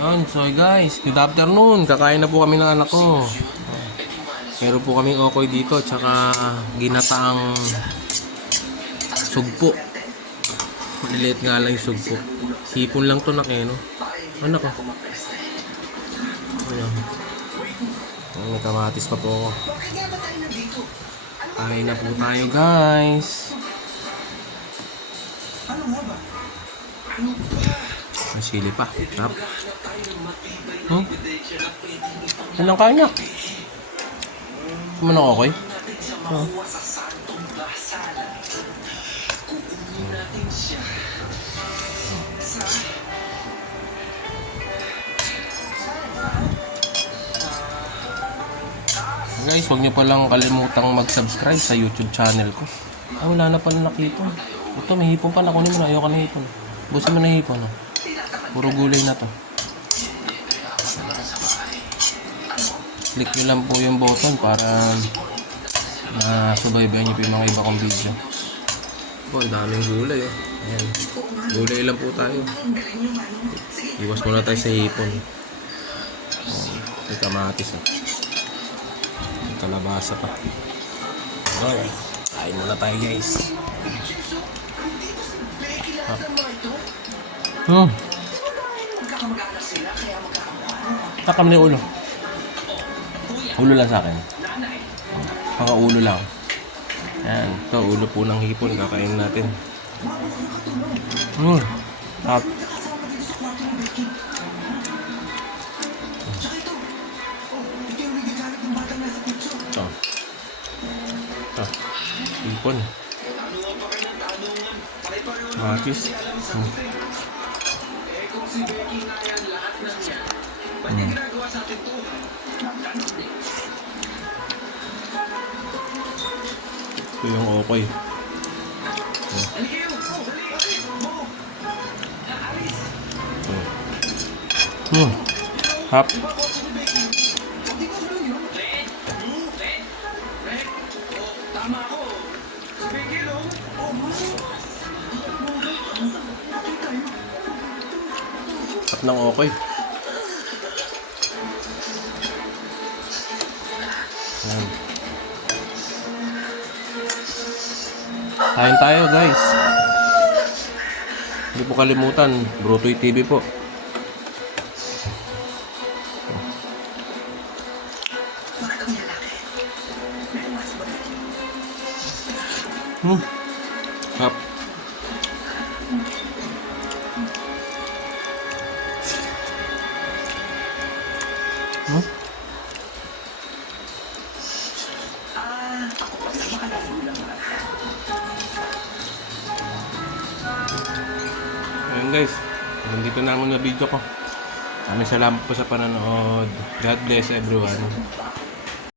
Yun, so guys, good afternoon. Kakain na po kami ng anak ko. Meron po kaming okoy dito, tsaka ginataang sugpo. Maliliit nga lang yung sugpo. Hipon lang to no? Anak ko. Ayan. May kamatis pa po ako. Kain na po tayo guys. May sili pa. Sarap. Anong kain na? Manang okay? Guys, huwag nyo palang kalimutang mag-subscribe sa YouTube channel ko. Wala na pala nakita. Ito, may hipon pa. Nakunin mo na. Ayaw ka na hipon. Busin mo na hipon. Puro gulay na to. Click nyo lang po yung button para masubaybayan nyo po yung mga iba kong video. Ang daming gulay. Ayan. Gulay lang po tayo. Iwas muna tayo sa hipon. May kamatis. May kalabasa pa. Alright. Kain muna tayo guys. Takam na yung ulo. Ulo lang sa akin. Mga ulo lang. Yan. Ito, ulo po ng hipon. Kakain natin. Tap. Ito. Ito. Hipon. Matis. Ito yung okay. Hap. Hap ng okay. Kain tayo guys. Hindi po kalimutan, Brutoy TV po. Hap. Ayan guys, nandito na ako na video ko. Maraming salamat po sa panonood. God bless everyone.